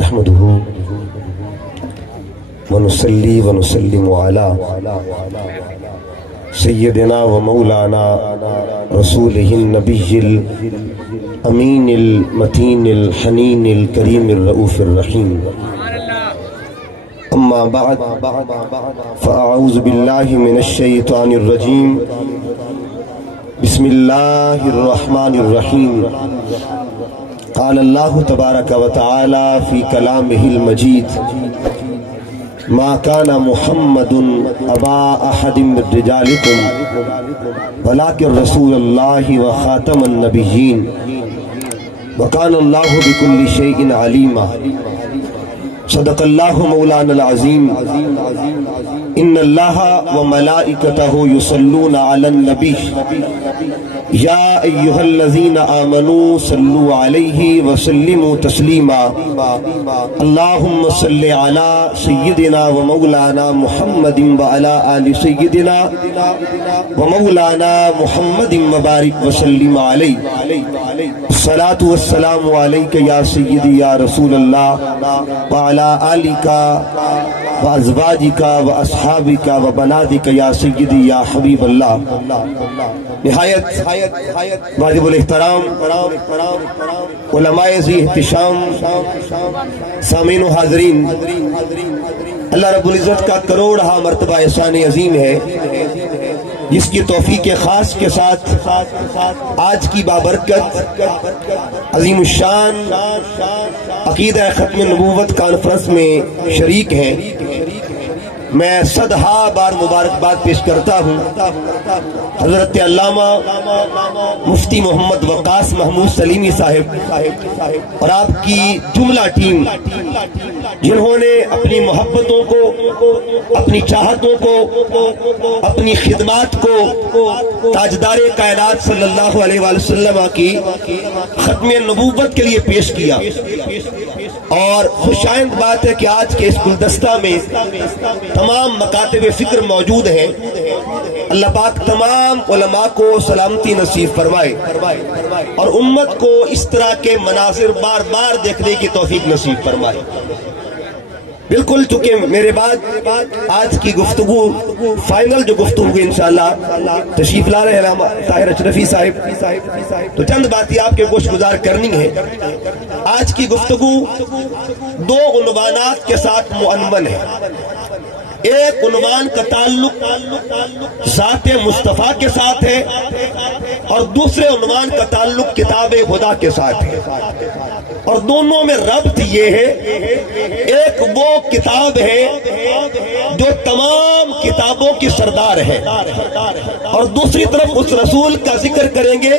نحمده ونصلي ونسلم على سيدنا ومولانا رسوله النبي الأمين المتين الحنين الكريم الرؤوف الرحيم. أما بعد فأعوذ بالله من الشيطان الرجيم. بسم الله الرحمن الرحيم. قال الله تبارك وتعالى في كلامه المجيد: ما كان محمد أبا أحد من رجالكم ولكن رسول الله وخاتم النبيين وكان الله بكل شيء عليما. صدق الله مولانا العظيم. ان الله وملائكته يصلون على النبي يا ايها الذين امنوا صلوا عليه وسلموا تسليما. اللهم صل على سيدنا ومولانا محمد وعلى آل سيدنا ومولانا محمد وبارك وسلم عليه. الصلاة والسلام عليك يا سيدي يا رسول الله وعلى آلك وازواجك واصحابك وبناتك يا سيدي يا حبيب اللہ. نہایت واجب الاحترام علماء ذی احتشام سامعین و حاضرین، اللہ رب العزت کا کروڑہا مرتبہ احسان عظیم ہے جس کی توفیق خاص کے ساتھ آج کی بابرکت عظیم الشان عقیدہ ختم نبوت کانفرنس میں شریک ہیں. میں صدہا بار مبارکباد پیش کرتا ہوں حضرت علامہ مفتی محمد وقاص محمود سلیمی صاحب اور آپ کی جملہ ٹیم، جنہوں نے اپنی محبتوں کو، اپنی چاہتوں کو، اپنی خدمات کو تاجدار کائنات صلی اللہ علیہ وآلہ وسلم کی ختم نبوت کے لیے پیش کیا. اور خوشائند بات ہے کہ آج کے اس گلدستہ میں تمام مکاتب فکر موجود ہیں. اللہ پاک تمام علماء کو سلامتی نصیب فرمائے اور امت کو اس طرح کے مناظر بار بار دیکھنے کی توفیق نصیب فرمائے. بالکل چونکہ میرے بعد آج کی گفتگو فائنل جو گفتگو ہوگی انشاءاللہ تشریف لا رہے علامہ طاہر اشرفی صاحب، تو چند باتیں آپ کے گوش گزار کرنی ہے. آج کی گفتگو دو عنوانات کے ساتھ معنون ہے. ایک عنوان کا تعلق ذات مصطفیٰ کے ساتھ ہے اور دوسرے عنوان کا تعلق کتاب خدا کے ساتھ ہے. اور دونوں میں ربط یہ ہے، ایک وہ کتاب ہے جو تمام کتابوں کی سردار ہے اور دوسری طرف اس رسول کا ذکر کریں گے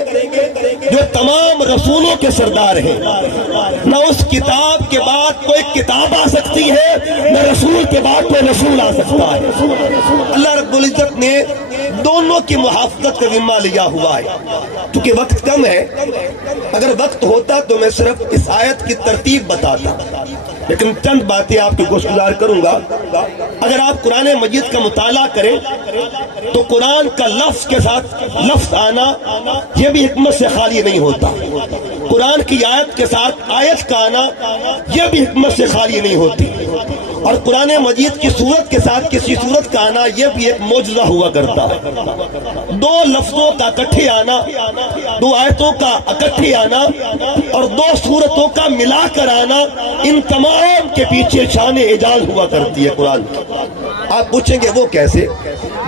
جو تمام رسولوں کے سردار ہے. نہ اس کتاب کے بعد کوئی کتاب آ سکتی ہے، نہ رسول کے بعد کوئی رسول آ سکتا ہے. اللہ رب العزت نے دونوں کی محافظت کا ذمہ لیا ہوا ہے. کیونکہ وقت کم ہے، اگر وقت ہوتا تو میں صرف اس آیت کی ترتیب بتاتا، لیکن چند باتیں آپ کے گوش گزار کروں گا. اگر آپ قرآن مجید کا مطالعہ کریں تو قرآن کا لفظ کے ساتھ لفظ آنا یہ بھی حکمت سے خالی نہیں ہوتا. قرآن کی آیت کے ساتھ آیت کا آنا یہ بھی حکمت سے خالی نہیں ہوتی. اور قرآن مجید کی صورت کے ساتھ کسی صورت کا آنا یہ بھی ایک معجزہ ہوا کرتا ہے. دو لفظوں کا اکٹھے آنا، دو آیتوں کا اکٹھے آنا اور دو صورتوں کا ملا کر آنا، ان تمام کے پیچھے شان اعجاز ہوا کرتی ہے قرآن کی. آپ پوچھیں گے وہ کیسے؟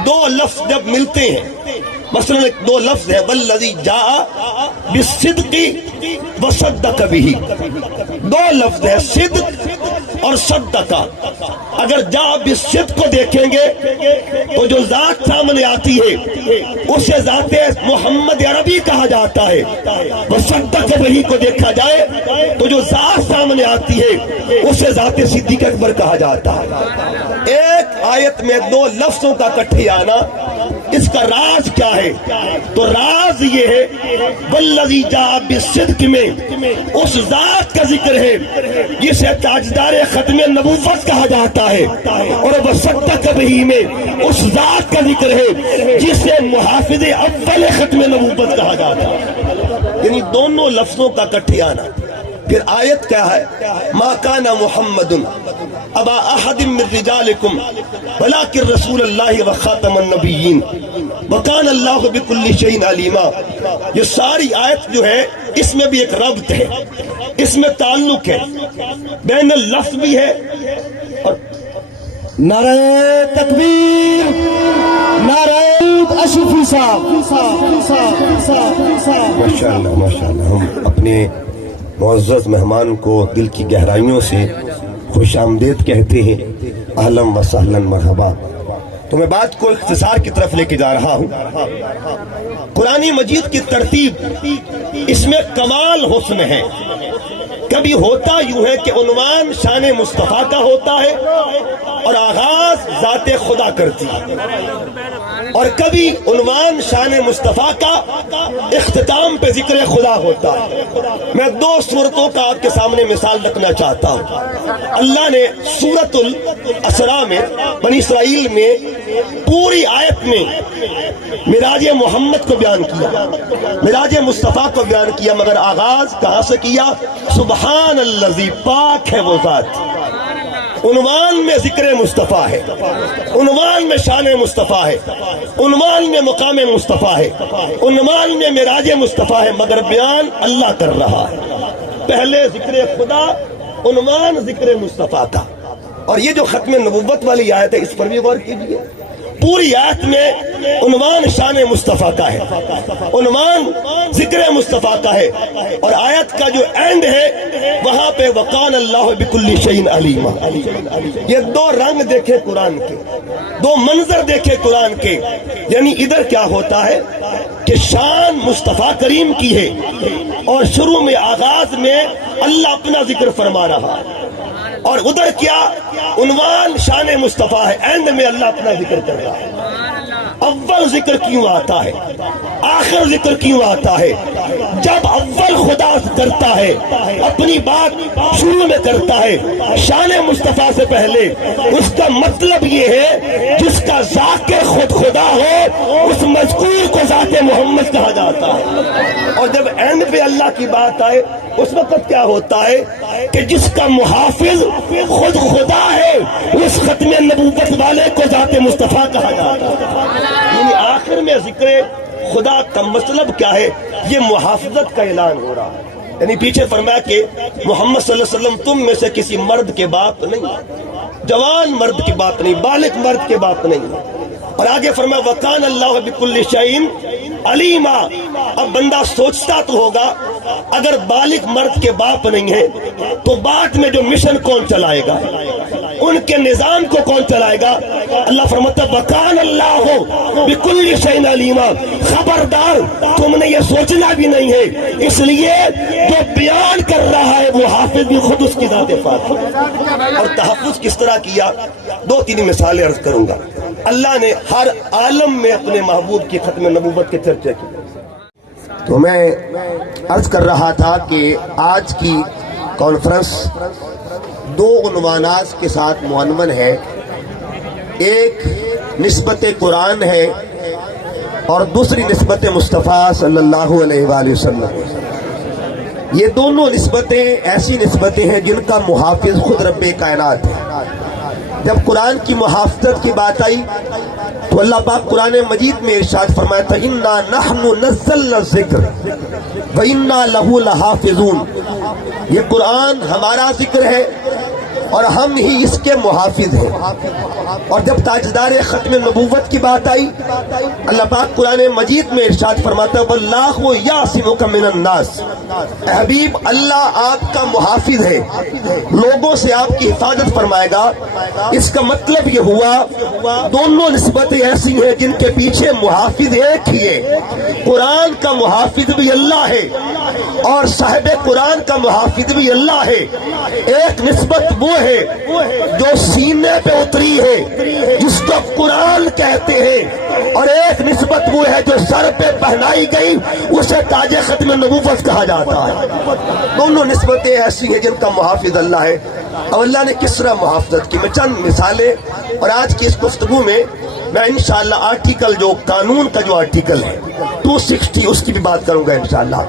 دو لفظ جب ملتے ہیں، مثلا دو لفظ ہے والذی جاء بالصدق وصدق به، دو لفظ ہے صدق اور صدقہ. اگر جاء بالصدق کو دیکھیں گے تو جو ذات سامنے آتی ہے اسے ذات محمد عربی کہا جاتا ہے. وصدق به کو دیکھا جائے تو جو ذات سامنے آتی ہے اسے ذات صدیق اکبر کہا جاتا ہے. ایک آیت میں دو لفظوں کا اکٹھے آنا، اس کا راز کیا ہے؟ تو راز یہ ہے والذی جاء بالصدق میں اس ذات کا ذکر ہے جسے تاجدار ختم نبوت کہا جاتا ہے، اور وصدق به میں اس ذات کا ذکر ہے جسے محافظ اول ختم نبوت کہا جاتا ہے. یعنی دونوں لفظوں کا اکٹھے آنا. پھر آیت کیا ہے؟ ما کان محمد ابا احد من رجالکم ولکن رسول اللہ وخاتم النبیین وکان اللہ بکل شیء علیما. یہ ساری آیت جو ہے اس میں بھی ایک ربط ہے، اس میں تعلق ہے، بین اللفظ بھی ہے. اور نعرہ تکبیر، نعرہ اشرفی صاحب. ماشاءاللہ ماشاءاللہ. ہم اپنے معزز مہمان کو دل کی گہرائیوں سے خوش آمدید کہتے ہیں. اہلا و سہلا مرحبا. تو میں بات کو اختصار کی طرف لے کے جا رہا ہوں. قرآن مجید کی ترتیب اس میں کمال حسن ہے. کبھی ہوتا یوں ہے کہ عنوان شان مصطفیٰ کا ہوتا ہے اور آغاز ذات خدا کرتی ہے، اور کبھی عنوان شان مصطفیٰ کا اختتام پہ ذکر خدا ہوتا ہے. میں دو صورتوں کا آپ کے سامنے مثال رکھنا چاہتا ہوں. اللہ نے سورۃ الاسراء میں بنی اسرائیل میں پوری آیت میں معراج محمد کو بیان کیا، معراج مصطفیٰ کو بیان کیا، مگر آغاز کہاں سے کیا؟ سبحان الذی، پاک ہے وہ ذات. عنوان میں ذکر مصطفیٰ ہے، عنوان میں شان مصطفیٰ ہے، عنوان میں مقام مصطفیٰ ہے، عنوان میں معراج مصطفیٰ ہے، مگر بیان اللہ کر رہا ہے. پہلے ذکر خدا، عنوان ذکر مصطفیٰ کا. اور یہ جو ختم نبوت والی آیت ہے اس پر بھی غور کیجیے. پوری آیت میں عنوان شان مصطفیٰ کا ہے، عنوان ذکر مصطفیٰ کا ہے، اور آیت کا جو اینڈ ہے وہاں پہ وقان اللہ بکل شیء علیما. یہ دو رنگ دیکھے قرآن کے، دو منظر دیکھے قرآن کے. یعنی ادھر کیا ہوتا ہے کہ شان مصطفیٰ کریم کی ہے اور شروع میں آغاز میں اللہ اپنا ذکر فرما رہا ہے، اور ادھر کیا عنوان شان مصطفیٰ ہے، اینڈ میں اللہ اپنا ذکر کر رہا ہے. اول ذکر کیوں آتا ہے، آخر ذکر کیوں آتا ہے؟ جب اول خدا کرتا ہے اپنی بات شروع میں کرتا ہے شان مصطفیٰ سے پہلے، اس کا مطلب یہ ہے جس کا ذات خود خدا ہو اس مذکور کو ذات محمد کہا جاتا ہے. اور جب اینڈ پہ اللہ کی بات آئے اس وقت کیا ہوتا ہے کہ جس کا محافظ خود خدا ہے اس ختم نبوت والے کو ذات مصطفیٰ کہا جاتا ہے. یعنی آخر میں ذکر خدا کا مطلب کیا ہے؟ یہ محافظت کا اعلان ہو رہا ہے. یعنی پیچھے فرمایا کہ محمد صلی اللہ علیہ وسلم تم میں سے کسی مرد کے باپ نہیں، جوان مرد کے باپ نہیں، بالغ مرد کے باپ نہیں. اور آگے فرمایا وَقَانَ اللَّهُ بِكُلِّ شَيْءٍ عَلِيمًا. اب بندہ سوچتا تو ہوگا اگر بالغ مرد کے باپ نہیں ہے تو بعد میں جو مشن کون چلائے گا، ان کے نظام کو کون چلائے گا؟ اللہ فرماتا ہے وَقَانَ اللَّهُ بِكُلِّ شَيْءٍ عَلِيمًا. خبردار تم نے یہ سوچنا بھی نہیں ہے، اس لیے جو بیان کر رہا ہے وہ حافظ بھی خود اس کی ذات پاک ہے. اور تحفظ کس طرح کیا؟ دو تین مثالیں عرض کروں گا. اللہ نے ہر عالم میں اپنے محبوب کی ختم نبوت کے چرچے کی. تو میں عرض کر رہا تھا کہ آج کی کانفرنس دو عنوانات کے ساتھ معنون ہے. ایک نسبت قرآن ہے اور دوسری نسبت مصطفیٰ صلی اللہ علیہ وآلہ وسلم. یہ دونوں نسبتیں ایسی نسبتیں ہیں جن کا محافظ خود رب کائنات ہے. جب قرآن کی محافظت کی بات آئی تو اللہ پاک قرآن مجید میں ارشاد فرمایا تھا اِنَّا نَحْنُ نَزَّلْنَا الذِّکْرَ وَإِنَّا لَهُ لَحَافِظُونَ. یہ قرآن ہمارا ذکر ہے اور ہم ہی اس کے محافظ ہیں. اور جب تاجدار ختم نبوت کی بات آئی اللہ پاک قرآن مجید میں ارشاد فرماتا ہے وَاللَّهُ يَعْصِمُكَ مِنَ النَّاسِ. اے حبیب اللہ آپ کا محافظ ہے، لوگوں سے آپ کی حفاظت فرمائے گا. اس کا مطلب یہ ہوا دونوں نسبتیں ایسی ہیں جن کے پیچھے محافظ ایک ہی ہے. قرآن کا محافظ بھی اللہ ہے اور صاحب قرآن کا محافظ بھی اللہ ہے. ایک نسبت وہ ہے جو سینے پہ اتری ہے جس کو قرآن کہتے ہیں، اور ایک نسبت وہ ہے جو سر پہ پہنائی گئی اسے تاج ختم نبوت کہا جاتا ہے. دونوں نسبتیں ایسی ہیں جن کا محافظ اللہ ہے. اور اللہ نے کس طرح محافظت کی، میں چند مثالیں، اور آج کی اس گفتگو میں انشاءاللہ آرٹیکل جو قانون کا جو آرٹیکل ہے 260 اس کی بھی بات کروں گا انشاءاللہ.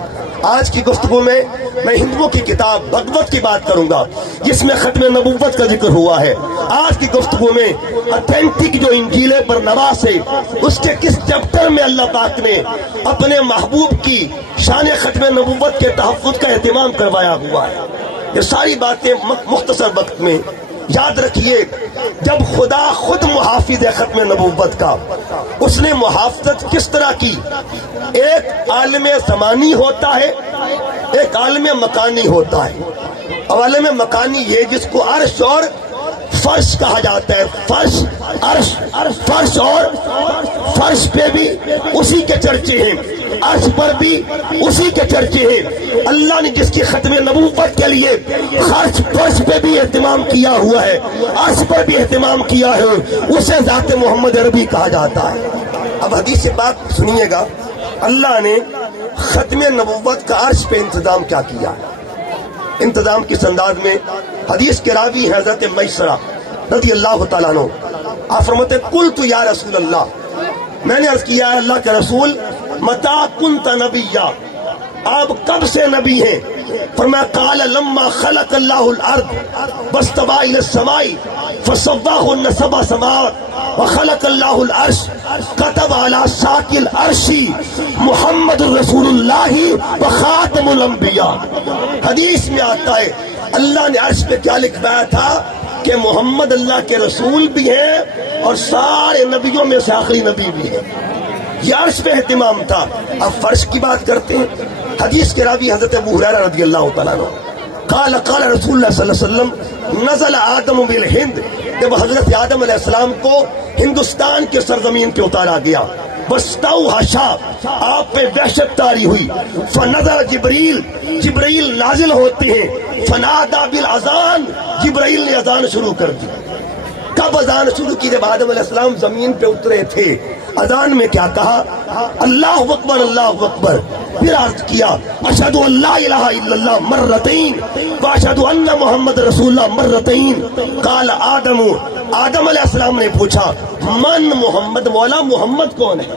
آج کی گفتگو میں ہندوؤں کی کتاب بھگوت کی بات کروں گا جس میں ختم نبوت کا ذکر ہوا ہے۔ آج کی گفتگو میں اتھینٹک جو انجیل برنواس ہے اس کے کس چیپٹر میں اللہ پاک نے اپنے محبوب کی شان ختم نبوت کے تحفظ کا اہتمام کروایا ہوا ہے۔ یہ ساری باتیں مختصر وقت میں یاد رکھیے۔ جب خدا خود محافظ ہے ختم نبوت کا، اس نے محافظت کس طرح کی؟ ایک عالم زمانی ہوتا ہے، ایک عالم مکانی ہوتا ہے۔ عالم مکانی یہ جس کو عرش اور فرش کہا جاتا ہے، فرش عرش، فرش اور فرش پہ بھی اسی کے چرچے ہیں، عرش پر بھی اسی کے چرچے ہیں۔ اللہ نے جس کی ختم نبوت کے لیے فرش پہ بھی اہتمام کیا ہوا ہے، عرش پر بھی اہتمام کیا ہے، اسے ذات محمد عربی کہا جاتا ہے۔ اب حدیث بات سنیے گا، اللہ نے ختم نبوت کا عرش پہ انتظام کیا کیا؟ انتظام کس انداز میں؟ حدیث کے راوی حضرت میسرہ رضی اللہ تعالیٰ عنہ، آپ فرماتے ہیں قلت یا رسول اللہ، میں نے عرض کیا ہے اللہ کے رسول، متا کنت نبیا، آپ کب سے نبی ہیں؟ فرمایا قال لما خلق اللہ الارض واستوى الى السماء فسواهن سبع سماوات وخلق اللہ العرش كتب على ساق العرش محمد رسول اللہ وخاتم الانبیاء۔ حدیث میں آتا ہے اللہ نے عرش پہ کیا لکھوایا تھا کہ محمد اللہ کے رسول بھی ہیں اور سارے نبیوں میں سے آخری نبی بھی ہیں۔ یہ عرش پہ اہتمام تھا۔ اب فرش کی بات کرتے ہیں۔ حدیث کے راوی حضرت ابو ہریرہ رضی اللہ تعالیٰ عنہ، قال قال رسول اللہ صلی اللہ علیہ وسلم نزل آدم بالہند، جب حضرت آدم علیہ السلام کو ہندوستان کے سرزمین پہ اتارا گیا، واستوحشا، آپ پہ وحشت طاری ہوئی، فنظر جبریل، جبریل نازل ہوتے ہیں، فنادى بالاذان، جبریل نے اذان شروع کر دی۔ کب اذان شروع کی؟ جب آدم علیہ السلام زمین پہ اترے تھے۔ اذان میں کیا کہا؟ اللہ اکبر اللہ اکبر، پھر عرض کیا اشہد ان لا الہ الا اللہ مرتین واشہد ان محمد رسول اللہ مرتین۔ قال آدم، آدم علیہ السلام نے پوچھا من محمد، مولا محمد کون ہے؟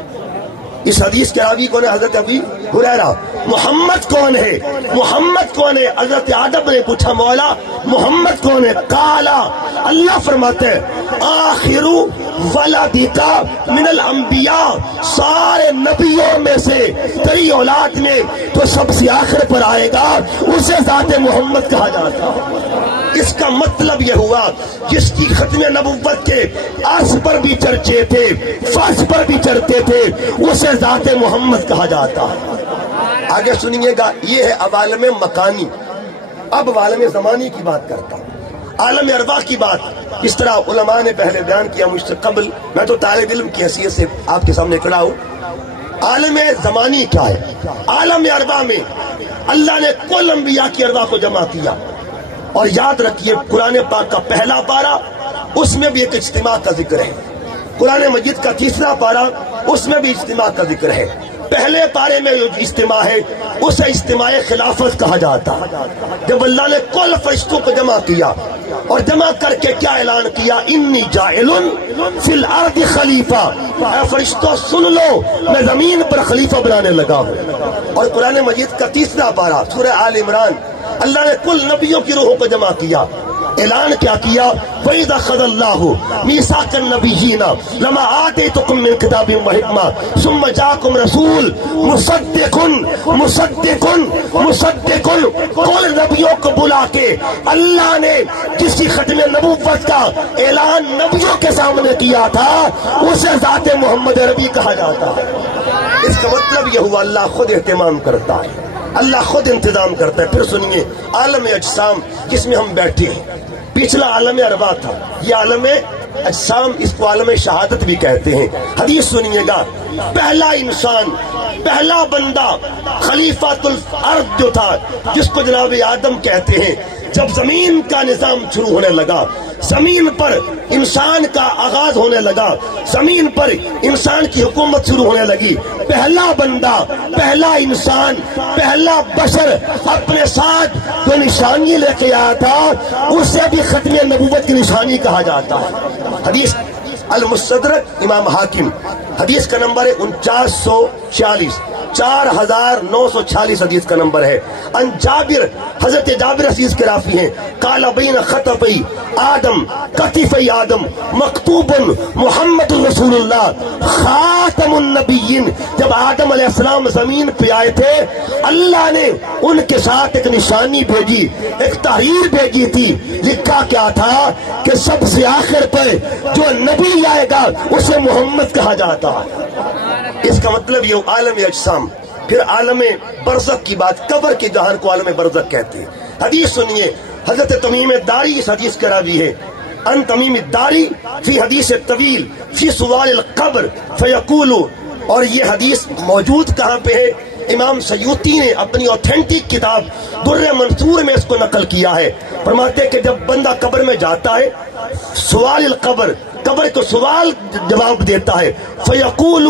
اس حدیث کے راوی کون ہے؟ حضرت ابی ہریرہ۔ محمد کون ہے؟ محمد کون ہے؟ حضرت آدم نے پوچھا مولا محمد کون ہے؟ قالا، اللہ فرماتے ہیں آخر ولدکا من الانبیاء، سارے نبیوں میں سے تیری اولاد میں تو سب سے آخر پر آئے گا، اسے ذات محمد کہا جاتا ہے۔ اس کا مطلب یہ ہوا جس کی ختم نبوت کے عرش پر بھی چرچے تھے، فرش پر بھی چرچے تھے، اسے ذات محمد کہا جاتا ہے۔ آگے سنیے گا، یہ ہے عوالم مکانی۔ اب عالم زمانی کی بات کرتا ہوں، عالم ارواح کی بات۔ اس طرح علماء نے پہلے بیان کیا مجھ سے قبل، میں تو طالب علم کی حیثیت سے آپ کے سامنے کھڑا ہوں۔ عالم زمانی کیا ہے؟ عالم ارواح میں اللہ نے کل انبیاء کی ارواح کو جمع کیا، اور یاد رکھیے قرآن پاک کا پہلا پارہ اس میں بھی ایک اجتماع کا ذکر ہے، قرآن مجید کا تیسرا پارہ اس میں بھی اجتماع کا ذکر ہے۔ پہلے پارے میں جو اجتماع ہے اسے اجتماع خلافت کہا جاتا ہے، جب اللہ نے کل فرشتوں کو جمع کیا اور جمع کر کے کیا اعلان کیا، انی جاعل فی الارض خلیفہ، اے فرشتوں سن لو میں زمین پر خلیفہ بنانے لگا ہوں۔ اور قرآن مجید کا تیسرا پارہ سورہ آل عمران، اللہ نے کل نبیوں کی روحوں کو جمع کیا، اعلان کیا کیا، وَإِذَا أَخَذَ اللَّهُ مِيثَاقَ النَّبِيِّينَ لَمَا آتَيْتُكُم مِّن كِتَابٍ وَحِكْمَةٍ ثُمَّ جَاءَكُمْ رَسُولٌ مُصَدِّقٌ، کل نبیوں کو بلا کے اللہ نے جس کی ختم نبوت کا اعلان نبیوں کے سامنے کیا تھا، اسے ذات محمد عربی کہا جاتا ہے۔ اس کا مطلب یہ ہوا اللہ خود اہتمام کرتا ہے، اللہ خود انتظام کرتا ہے۔ پھر سنیے عالم اجسام جس میں ہم بیٹھے ہیں، پچھلا عالم ارواح تھا، یہ عالم اجسام، اس کو عالم شہادت بھی کہتے ہیں۔ حدیث سنیے گا، پہلا انسان، پہلا بندہ خلیفۃ الارض جو تھا، جس کو جناب آدم کہتے ہیں، جب زمین کا نظام شروع ہونے لگا، زمین پر انسان کا آغاز ہونے لگا، زمین پر انسان کی حکومت شروع ہونے لگی، پہلا بندہ، پہلا انسان، پہلا بشر اپنے ساتھ جو نشانی لے کے آیا تھا، اسے بھی ختم نبوت کی نشانی کہا جاتا ہے۔ حدیث المستدرک امام حاکم، حدیث کا نمبر ہے 4946، 4946 حدیث کا نمبر ہے. ان جابر، حضرت جابر عزیز کے راوی ہیں، قال بین خطفی آدم کتفی آدم مکتوب محمد رسول اللہ خاتم النبیین. جب آدم علیہ السلام زمین پہ آئے تھے، اللہ نے ان کے ساتھ ایک نشانی بھیجی، ایک تحریر بھیجی تھی. لکھا کیا تھا کہ سب سے آخر پر جو نبی آئے گا اسے محمد کہا جاتا ہے. اس کا مطلب یہ عالم اجسام. پھر عالم برزخ کی بات، قبر کے جہان کو عالم برزخ کہتے ہیں. حدیث سنیے، حضرت تمیم داری اس حدیث کا راوی ہے. ان تمیم الداری فی حدیث طویل فی سوال القبر فیقول، اور یہ حدیث موجود کہاں پہ ہے؟ امام سیوطی نے اپنی اوتھینٹک کتاب در منصور میں اس کو نقل کیا ہے. فرماتے کہ جب بندہ قبر میں جاتا ہے، سوال القبر، قبر کو سوال جواب دیتا ہے، فیقول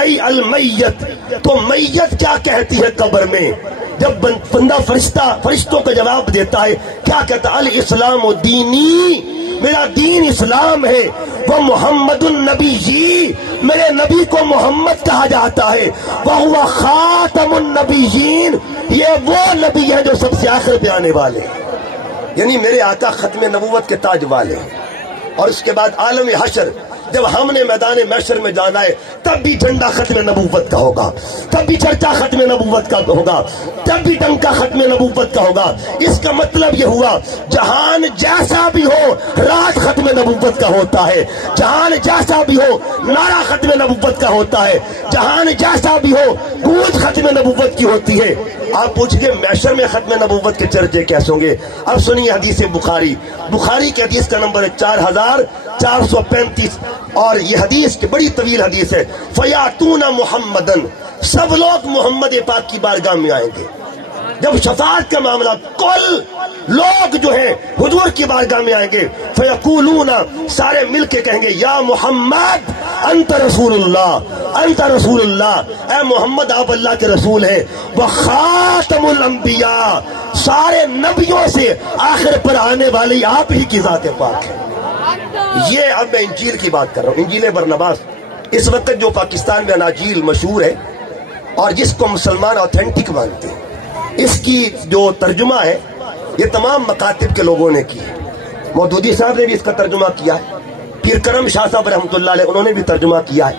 ای المیت، تو میت کیا کہتی ہے قبر میں؟ جب بندہ فرشتوں کا جواب دیتا ہے، کیا کہتا ہے؟ الاسلام دینی، میرا دین اسلام ہے. وہ محمد النبی جی، میرے نبی کو محمد کہا جاتا ہے. وہ خاتم النبیین، یہ وہ نبی ہے جو سب سے آخر پہ آنے والے، یعنی میرے آقا ختم نبوت کے تاج والے. اور اس کے بعد عالم حشر، جب ہم نے میدان محشر میں جانا ہے، تب بھی جھنڈا ختم نبوت کا ہوگا، تب بھی چرچا ختم نبوت کا ہوگا، تب بھی ڈنکا ختم نبوت کا ہوگا. اس کا مطلب یہ ہوا جہان جیسا بھی ہو راج ختم نبوت کا ہوتا ہے، جہان جیسا بھی ہو نعرہ ختم نبوت کا ہوتا ہے، جہان جیسا بھی ہو گونج ختم نبوت کی ہوتی ہے. آپ پوچھ گے محشر میں ختم نبوت کے چرچے کیسے ہوں گے؟ اب سنیے حدیث بخاری. بخاری کی حدیث کا نمبر ہے 4435، اور یہ حدیث کی بڑی طویل حدیث ہے. فیاتون محمدن، سب لوگ محمد پاک کی بارگاہ میں آئیں گے. جب شفاعت کا معاملہ، کل لوگ جو ہیں حضور کی بارگاہ میں آئیں گے. فیقولون، سارے مل کے کہیں گے، یا محمد انت رسول اللہ، انت رسول اللہ، اے محمد آپ اللہ کے رسول ہیں. وخاتم الانبیاء، سارے نبیوں سے آخر پر آنے والی آپ ہی کی ذات پاک ہے. یہ اب میں انجیل کی بات کر رہا ہوں، انجیل برنباس. اس وقت جو پاکستان میں اناجیل مشہور ہے اور جس کو مسلمان اوتھینٹک مانتے ہیں، اس کی جو ترجمہ ہے یہ تمام مکاتب کے لوگوں نے کی. مودودی صاحب نے بھی اس کا ترجمہ کیا ہے، پیر کرم شاہ صاحب رحمۃ اللہ علیہ انہوں نے بھی ترجمہ کیا ہے،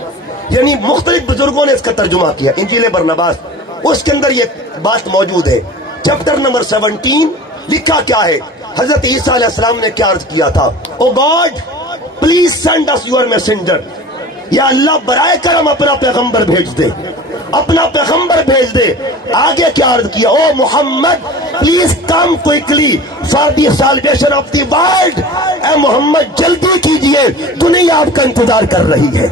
یعنی مختلف بزرگوں نے اس کا ترجمہ کیا. انجیل برنباس، اس کے اندر یہ بات موجود ہے. چیپٹر نمبر 17 لکھا کیا ہے؟ حضرت عیسیٰ علیہ السلام نے کیا عرض کیا تھا؟ Oh God please send us your messenger, یا اللہ برائے کرم اپنا پیغمبر بھیج دے، اپنا پیغمبر بھیج دے. آگے کیا عرض کیا؟ Oh Muhammad please come quickly for the salvation of the world, اے محمد جلدی کیجئے، دنیا آپ کا انتظار کر رہی ہے،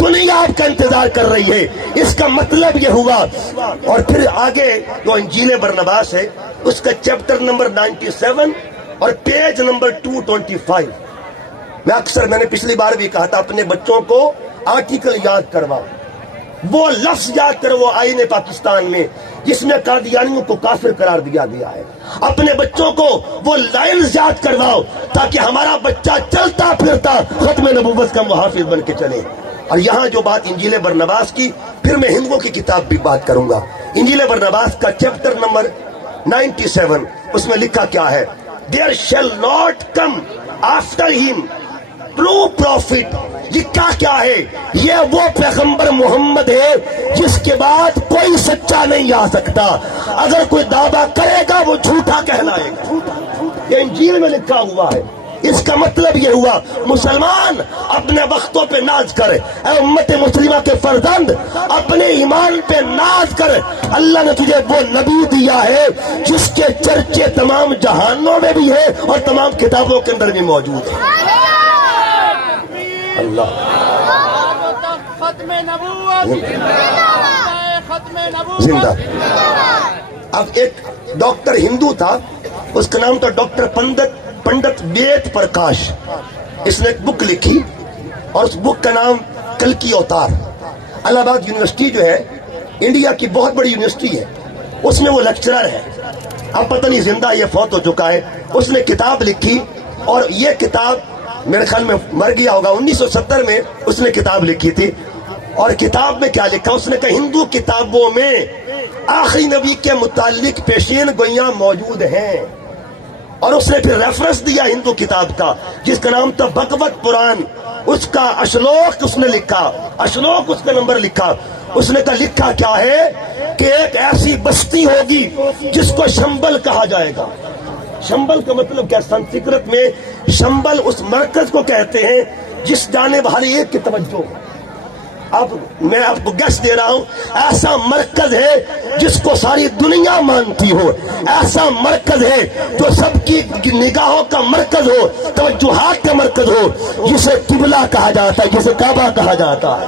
دنیا آپ کا انتظار کر رہی ہے. اس کا مطلب یہ ہوا. اور پھر آگے جو انجیل برنباس ہے اس کا چیپٹر نمبر 97 اور پیج نمبر 225. میں نے پچھلی بار بھی کہا تھا، اپنے بچوں کو آرٹیکل یاد کرواؤ، وہ لفظ یاد کرو وہ آئین پاکستان میں جس میں قادیانیوں کو کافر قرار دیا گیا ہے. اپنے بچوں کو وہ لائنز یاد کرواؤ تاکہ ہمارا بچہ چلتا پھرتا ختم نبوت کا محافظ بن کے چلے. اور یہاں جو بات انجیل برنباس کی، پھر میں ہندوؤں کی کتاب بھی بات کروں گا. انجیل برنباس کا چیپٹر نمبر 97، اس میں لکھا کیا ہے؟ There shall not come after him true prophet. یہ کیا ہے؟ یہ وہ پیغمبر محمد ہے جس کے بعد کوئی سچا نہیں آ سکتا. اگر کوئی دعویٰ کرے گا وہ جھوٹا کہلائے گا. یہ انجیل میں لکھا ہوا ہے. اس کا مطلب یہ ہوا مسلمان اپنے وقتوں پہ ناز کر، اے امت مسلمہ کے فرزند اپنے ایمان پہ ناز کر. اللہ نے تجھے وہ نبی دیا ہے جس کے چرچے تمام جہانوں میں بھی ہے اور تمام کتابوں کے اندر بھی موجود ہے. اللہ زندہ. اب ایک ڈاکٹر ہندو تھا، اس کا نام تھا ڈاکٹر پنڈت وید پرکاش. اس نے ایک بک لکھی اور اس بک کا نام کلکی اوتار. الہ آباد یونیورسٹی جو ہے انڈیا کی بہت بڑی یونیورسٹی ہے، اس میں وہ لیکچرر ہے. اب پتہ نہیں زندہ یہ فوت ہو چکا ہے. اس نے کتاب لکھی اور یہ کتاب میرے خیال میں مر گیا ہوگا. 1970 میں اس نے کتاب لکھی تھی. اور کتاب میں کیا لکھا؟ اس نے کہا ہندو کتابوں میں آخری نبی کے متعلق پیشین گوئیاں موجود ہیں، اور اس نے پھر ریفرنس دیا ہندو کتاب کا جس کا نام تھا بھگوت پران، اس کا اشلوک اس نے لکھا، اشلوک اس کا نمبر لکھا۔ اس نے کہا لکھا کیا ہے کہ ایک ایسی بستی ہوگی جس کو شمبل کہا جائے گا۔ شمبل کا مطلب کیا؟ سنسکرت میں شمبل اس مرکز کو کہتے ہیں جس جانب ہر ایک کی توجہ۔ اب میں آپ کو گیس دے رہا ہوں، ایسا مرکز ہے جس کو ساری دنیا مانتی ہو، ایسا مرکز ہے جو سب کی نگاہوں کا مرکز ہو، توجہات کا مرکز ہو، جسے قبلہ کہا جاتا ہے، جسے کعبہ کہا جاتا ہے۔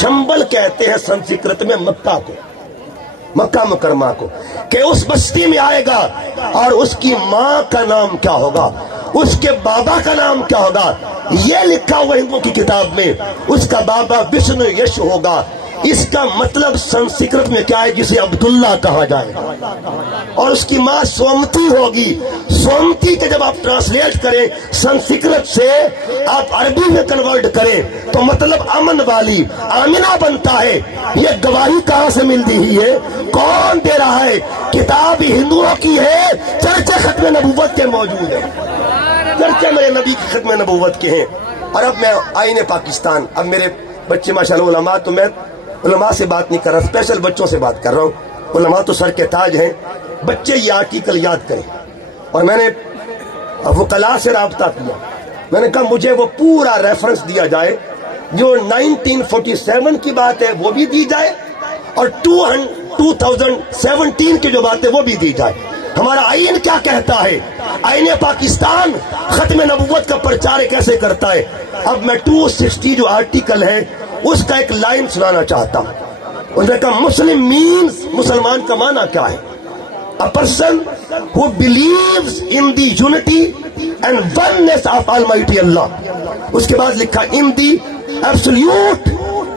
شمبل کہتے ہیں سنسکرت میں مکہ کو، مکہ مکرمہ کو، کہ اس بستی میں آئے گا اور اس کی ماں کا نام کیا ہوگا، اس کے بابا کا نام کیا ہوگا، یہ لکھا ہوا ہندو کی کتاب میں۔ اس کا بابا وشنو یش ہوگا، اس کا مطلب سنسکرت میں کیا ہے؟ جسے عبداللہ کہا جائے، اور اس کی ماں سومتی ہوگی۔ سومتی کے جب آپ ٹرانسلیٹ کریں سنسکرت سے آپ عربی میں کنورٹ کریں تو مطلب امن والی، آمنہ بنتا ہے۔ یہ گواہی کہاں سے مل رہی ہے؟ کون دے رہا ہے؟ کتاب ہندوؤں کی ہے، چرچے ختم نبوت کے موجود ہیں، چرچے میرے نبی کی ختم نبوت کے ہیں۔ اور اب میں آئین پاکستان، اب میرے بچے ماشاءاللہ علماء، تو میں علماء سے بات نہیں کر رہا، اسپیشل بچوں سے بات کر رہا ہوں۔ علماء تو سر کے تاج ہیں، بچے یہ آرٹیکل یاد کریں۔ اور میں نے وکلاء سے رابطہ کیا، میں نے کہا مجھے وہ پورا ریفرنس دیا جائے، جو 1947 کی بات ہے وہ بھی دی جائے، اور 2017 کی جو بات ہے وہ بھی دی جائے۔ ہمارا آئین کیا کہتا ہے؟ آئین پاکستان ختم نبوت کا پرچار کیسے کرتا ہے؟ اب میں 260 جو آرٹیکل ہے اس کا ایک لائن سنانا چاہتا ہوں۔ انہوں نے کہا مسلم مینز، مسلمان کا معنی کیا ہے؟ A person who believes in the unity and oneness of Almighty Allah۔ اس کے بعد لکھا in the absolute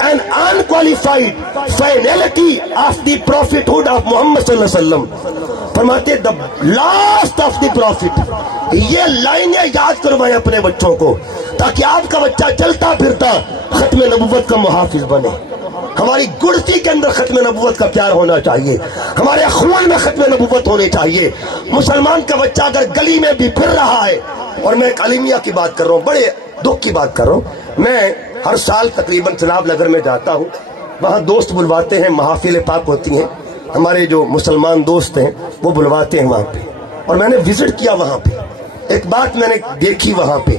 and unqualified finality of the prophethood of Muhammad صلی اللہ علیہ وسلم۔ فرماتے the last of the prophet۔ یہ لائنیں یاد کروائیں اپنے بچوں کو تاکہ آپ کا بچہ چلتا پھرتا ختم نبوت کا محافظ بنے۔ ہماری گڑتی کے اندر ختم نبوت کا پیار ہونا چاہیے، ہمارے خون میں ختم نبوت ہونی چاہیے۔ مسلمان کا بچہ اگر گلی میں بھی پھر رہا ہے، اور میں ایک عالمیہ کی بات کر رہا ہوں، بڑے دکھ کی بات کر رہا ہوں، میں ہر سال تقریباً چناب نگر میں جاتا ہوں، وہاں دوست بلواتے ہیں، محافل پاک ہوتی ہیں، ہمارے جو مسلمان دوست ہیں وہ بلواتے ہیں وہاں پہ، اور میں نے وزٹ کیا وہاں پہ۔ ایک بات میں نے دیکھی وہاں پہ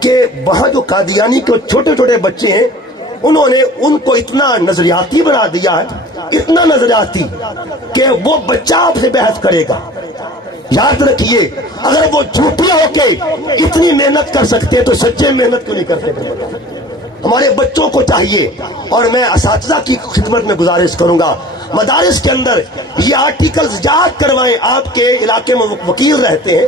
کہ وہاں جو قادیانی کے چھوٹے چھوٹے بچے ہیں، انہوں نے ان کو اتنا نظریاتی بنا دیا ہے، اتنا نظریاتی کہ وہ بچہ آپ سے بحث کرے گا۔ یاد رکھیے اگر وہ جھوٹے ہو کے اتنی محنت کر سکتے تو سچے محنت کیوں نہیں کرتے؟ ہمارے بچوں کو چاہیے، اور میں اساتذہ کی خدمت میں گزارش کروں گا مدارس کے اندر یہ آرٹیکلز یاد کروائیں۔ آپ کے علاقے میں وکیل رہتے ہیں،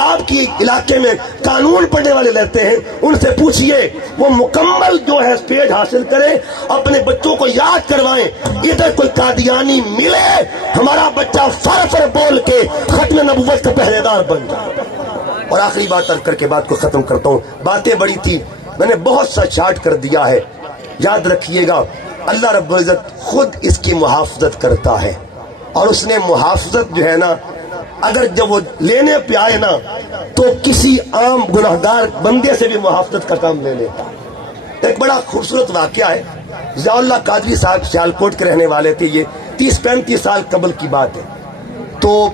آپ کی علاقے میں قانون پڑھنے والے رہتے ہیں، ان سے پوچھئے، وہ مکمل جو ہے پیج حاصل کریں، اپنے بچوں کو یاد کروائیں۔ ادھر کوئی قادیانی ملے ہمارا بچہ فر فر بول کے ختم نبوت کا پہرے دار بن جائے۔ اور آخری بات کر کے بات کو ختم کرتا ہوں، باتیں بڑی تھی، میں نے بہت سا شارٹ کر دیا ہے۔ یاد رکھیے گا اللہ رب العزت خود اس کی محافظت کرتا ہے، اور اس نے محافظت جو ہے نا، اگر جب وہ لینے پہ آئے نا تو کسی عام گناہگار بندے سے بھی محافظت کا کام لے لیتا۔ ایک بڑا خوبصورت واقعہ ہے، ضیاء اللہ قادری صاحب سیالکوٹ کے رہنے والے تھے، یہ 30-35 سال قبل کی بات ہے۔ تو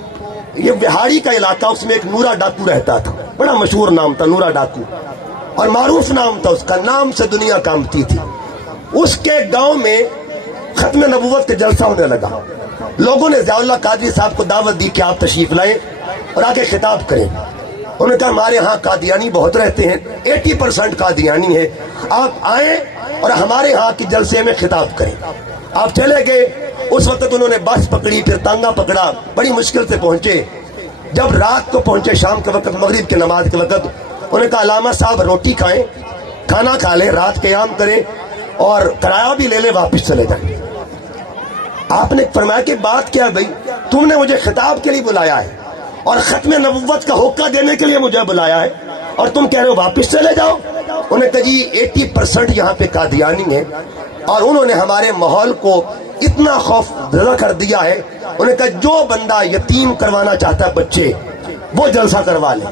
یہ بہاری کا علاقہ، اس میں ایک نورا ڈاکو رہتا تھا، بڑا مشہور نام تھا نورا ڈاکو، اور معروف نام تھا اس کا، نام سے دنیا کامتی تھی۔ اس کے گاؤں میں ختم نبوت کا جلسہ ہونے لگا، لوگوں نے ضیاء اللہ قادری صاحب کو دعوت دی کہ آپ تشریف لائیں اور آگے خطاب کریں۔ انہوں نے کہا ہمارے ہاں قادیانی بہت رہتے ہیں، 80% قادیانی ہے، آپ آئیں اور ہمارے ہاں کی جلسے میں خطاب کریں۔ آپ چلے گئے، اس وقت انہوں نے بس پکڑی، پھر تانگا پکڑا، بڑی مشکل سے پہنچے۔ جب رات کو پہنچے، شام کے وقت، مغرب کی نماز کے وقت، انہوں نے کہا علامہ صاحب روٹی کھائیں، کھانا کھا لیں، رات قیام کریں اور کرایہ بھی لے لیں، واپس چلے جائیں۔ آپ نے فرمایا کہ بات کیا بھائی، تم نے مجھے خطاب کے لیے بلایا ہے اور ختم نبوت کا ہوکہ دینے کے لیے مجھے بلایا ہے، اور تم کہہ رہے ہو واپس چلے جاؤ؟ انہوں نے کہا جی 80% یہاں پہ قادیانی ہیں، اور انہوں نے ہمارے ماحول کو اتنا خوف زدہ کر دیا ہے. انہوں نے کہا جو بندہ یتیم کروانا چاہتا ہے بچے وہ جلسہ کروا لے.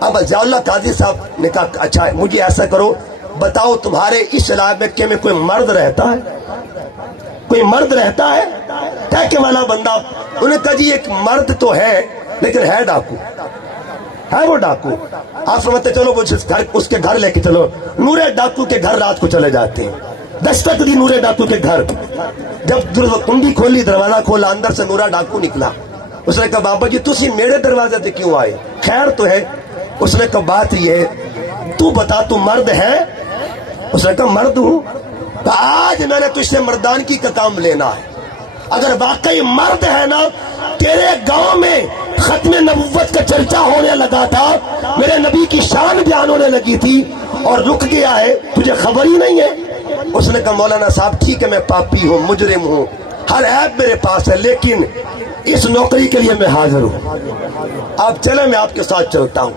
اب ضیاء اللہ قادری صاحب نے کہا اچھا مجھے ایسا کرو بتاؤ تمہارے اس علاقے میں کوئی مرد رہتا ہے؟ کوئی مرد رہتا ہے ٹھیکے والا بندہ؟ انہوں نے کہا جی ایک مرد تو ہے لیکن ہے ڈاکو، ہے وہ ڈاکو. آپ سمجھتے چلو وہ اس کے گھر لے کے چلو. نورے ڈاکو کے گھر رات کو چلے جاتے ہیں. دستک دی نورے ڈاکو کے گھر. جب کنڈی کھولی دروازہ کھولا اندر سے نورا ڈاکو نکلا. اس نے کہا بابا جی تسی میرے دروازے سے کیوں آئے؟ خیر تو ہے؟ اس نے کہا بات یہ ہے تو بتا تو مرد ہے؟ اس نے کہا مرد ہوں. تو آج میں نے تجھ سے مردانگی کا کام لینا ہے. اگر واقعی مرد ہے نا، تیرے گاؤں میں ختم نبوت کا چرچا ہونے لگا تھا، میرے نبی کی شان بیان ہونے لگی تھی اور رک گیا ہے، تجھے خبر ہی نہیں ہے. اس نے کہا مولانا صاحب ٹھیک ہے میں پاپی ہوں، مجرم ہوں، ہر عیب میرے پاس ہے، لیکن اس نوکری کے لیے میں حاضر ہوں. آپ چلے میں آپ کے ساتھ چلتا ہوں.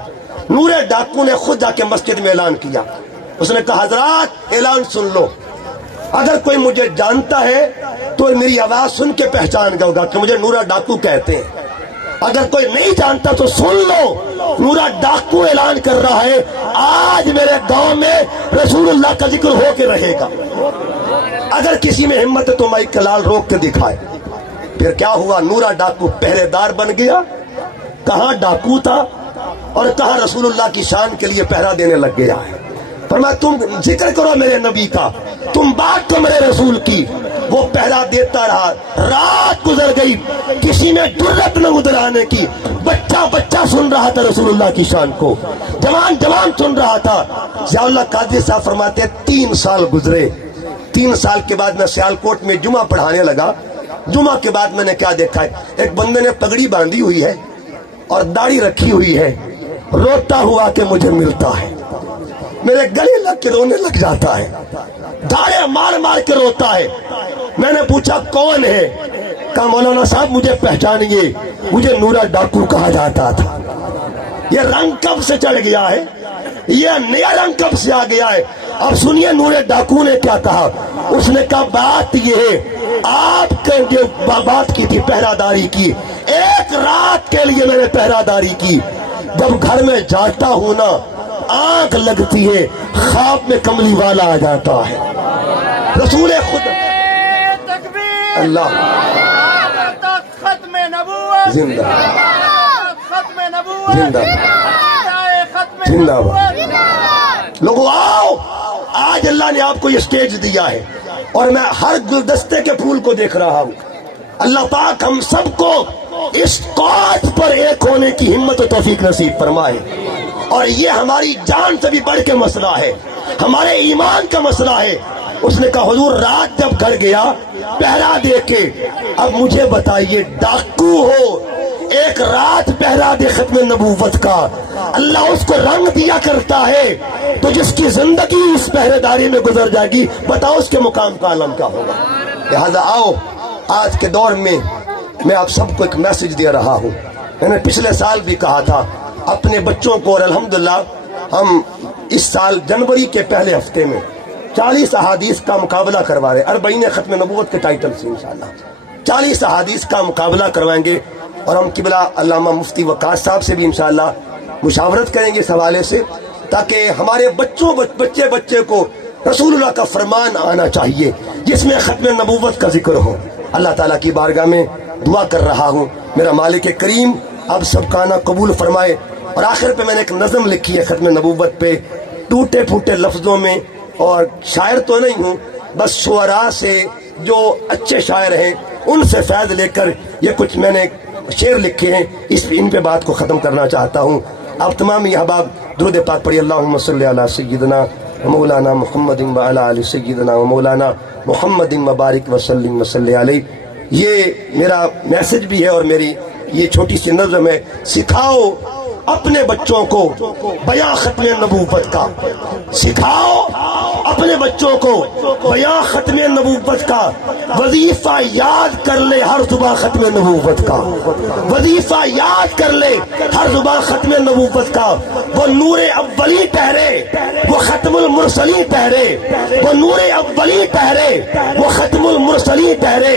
نورے ڈاکو نے خود جا کے مسجد میں اعلان کیا. اس نے کہا حضرات اعلان سن لو، اگر کوئی مجھے جانتا ہے تو میری آواز سن کے پہچان گا ہوگا کہ مجھے نورا ڈاکو کہتے ہیں. اگر کوئی نہیں جانتا تو سن لو، نورا ڈاکو اعلان کر رہا ہے آج میرے گاؤں میں رسول اللہ کا ذکر ہو کے رہے گا. اگر کسی میں ہمت ہے تو مائک کلال روک کے دکھائے. پھر کیا ہوا؟ نورا ڈاکو پہرے دار بن گیا. کہاں ڈاکو تھا اور کہاں رسول اللہ کی شان کے لیے پہرا دینے لگ گیا ہے. فرمایا تم ذکر کرو میرے نبی کا، تم بات کرو میرے رسول کی. وہ پہرا دیتا رہا. رات گزر گئی، کسی میں جرأت نہ ادھرانے کی. بچہ بچہ سن رہا تھا رسول اللہ کی شان کو، جوان جوان سن رہا تھا. ضیاء اللہ قادری صاحب فرماتے 3 سال گزرے. 3 سال کے بعد میں سیالکوٹ میں جمعہ پڑھانے لگا. جمعہ کے بعد میں نے کیا دیکھا ہے، ایک بندے نے پگڑی باندھی ہوئی ہے اور داڑھی رکھی ہوئی ہے، روتا ہوا کہ مجھے ملتا ہے. میرے گلے لگ کے رونے لگ جاتا ہے، داڑھیں مار مار کے روتا ہے. میں نے پوچھا کون ہے؟ کہا مولانا صاحب مجھے پہچانیے، مجھے نورا ڈاکو کہا جاتا تھا. یہ رنگ کب سے چڑھ گیا ہے، یہ نیا رنگ کب سے آ گیا ہے. اب سنیے نورے ڈاکو نے کیا کہا. اس نے کہا بات یہ ہے آپ کے جو بات کی تھی پہرا داری کی، 1 رات کے لیے میں نے پہرا داری کی. جب گھر میں جاتا ہوں نا آنکھ لگتی ہے، خواب میں کملی والا آ جاتا ہے. رسول خود اللہ ختم نبوت زندہ ختم نبوت زندہ ختم زندہ باد. لوگوں آؤ، آج اللہ نے آپ کو یہ سٹیج دیا ہے اور میں ہر گلدستے کے پھول کو دیکھ رہا ہوں. اللہ پاک ہم سب کو اس قوت پر ایک ہونے کی ہمت و توفیق نصیب فرمائے. اور یہ ہماری جان سے بھی بڑھ کے مسئلہ ہے، ہمارے ایمان کا مسئلہ ہے. اس نے کہا حضور رات جب گھر گیا پہرا دے کے، اب مجھے بتائیے ڈاکو ہو 1 رات پہرا دے ختم نبوت کا، اللہ اس کو رنگ دیا کرتا ہے. تو جس کی زندگی اس پہرے داری میں گزر جائے گی بتاؤ اس کے مقام کا عالم کیا ہوگا. لہذا آؤ آج کے دور میں میں آپ سب کو ایک میسج دے رہا ہوں. میں نے پچھلے سال بھی کہا تھا اپنے بچوں کو، اور الحمدللہ ہم اس سال جنوری کے پہلے ہفتے میں 40 احادیث کا مقابلہ کروا رہے ہیں. 40 ختم نبوت کے ٹائٹل سے انشاءاللہ 40 احادیث کا مقابلہ کروائیں گے. اور ہم قبلہ علامہ مفتی وقاص صاحب سے بھی انشاءاللہ مشاورت کریں گے اس حوالے سے، تاکہ ہمارے بچے کو رسول اللہ کا فرمان آنا چاہیے جس میں ختم نبوت کا ذکر ہو. اللہ تعالیٰ کی بارگاہ میں دعا کر رہا ہوں میرا مالک کریم اب سب کا آنا قبول فرمائے. اور آخر پہ میں نے ایک نظم لکھی ہے ختم نبوت پہ، ٹوٹے پھوٹے لفظوں میں، اور شاعر تو نہیں ہوں، بس شعراء سے جو اچھے شاعر ہیں ان سے فیض لے کر یہ کچھ میں نے شعر لکھے ہیں، ان پہ بات کو ختم کرنا چاہتا ہوں. آپ تمام یہ احباب درود پاک پڑھیے. اللہم صلی علی سیدنا و مولانا محمد و علی آل سیدنا و مولانا محمد مبارک وسلم وصلی علیہ. یہ میرا میسج بھی ہے اور میری یہ چھوٹی سی نظم ہے. سکھاؤ اپنے بچوں کو بیان ختم نبوت کا، سکھاؤ اپنے بچوں کو بیان ختم نبوت کا وظیفہ یاد کر لے، ہر صبح ختم نبوت کا وظیفہ یاد کر لے، ہر صبح ختم نبوت کا۔ وہ نور اولی ٹھہرے، وہ ختم المرسلی ٹھہرے، وہ نور اولی ٹھہرے، وہ ختم المرسلی ٹھہرے۔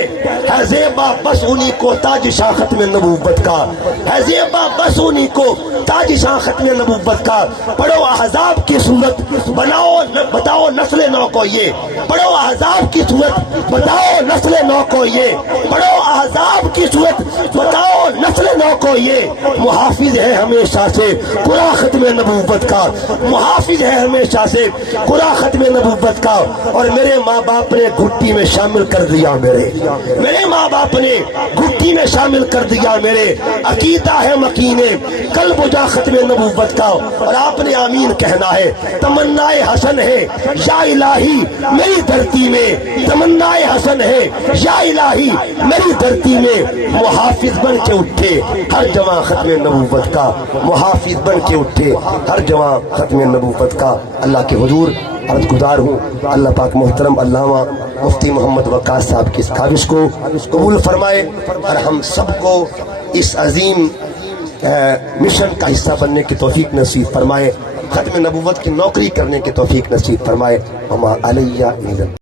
ہے زیبا بس انہی کو تاج شاہ ختم نبوت کا، ہے زیبا بس انہی کو تاج شاہ ختم نبوت کا۔ پڑھو احزاب کی صورت، بتاؤ نسل نو کو یہ، پڑھو احزاب کی صورت، بتاؤ نسل نو کو یہ، پڑھو احزاب کی صورت، بتاؤ نسل نو کو یہ۔ محافظ ہے ہمیشہ سے قرآن ختم نبوت کا، محافظ ہے ہمیشہ سے قرآن ختم نبوت کا۔ اور میرے ماں باپ نے گھٹی میں شامل کر دیا، میرے ماں باپ نے گھٹی میں شامل کر دیا میرے۔ عقیدہ ہے مکین قلب و جا ختم نبوت کا، اور آپ نے آمین کہنا ہے۔ تمنا حسن ہے یا الہی میری دھرتی میں، تمنا حسن ہے یا الہی میری دھرتی میں، محافظ بن کے اٹھے ہر جوان ختم نبوت کا، محافظ بن کے اٹھے ہر جوان ختم نبوت کا۔ اللہ کے حضور عرض گزار ہوں، اللہ پاک محترم علامہ مفتی محمد وقاص صاحب کی اس کاوش کو قبول فرمائے، اور ہم سب کو اس عظیم مشن کا حصہ بننے کی توفیق نصیب فرمائے، ختم نبوت کی نوکری کرنے کی توفیق نصیب فرمائے۔ وما علیہ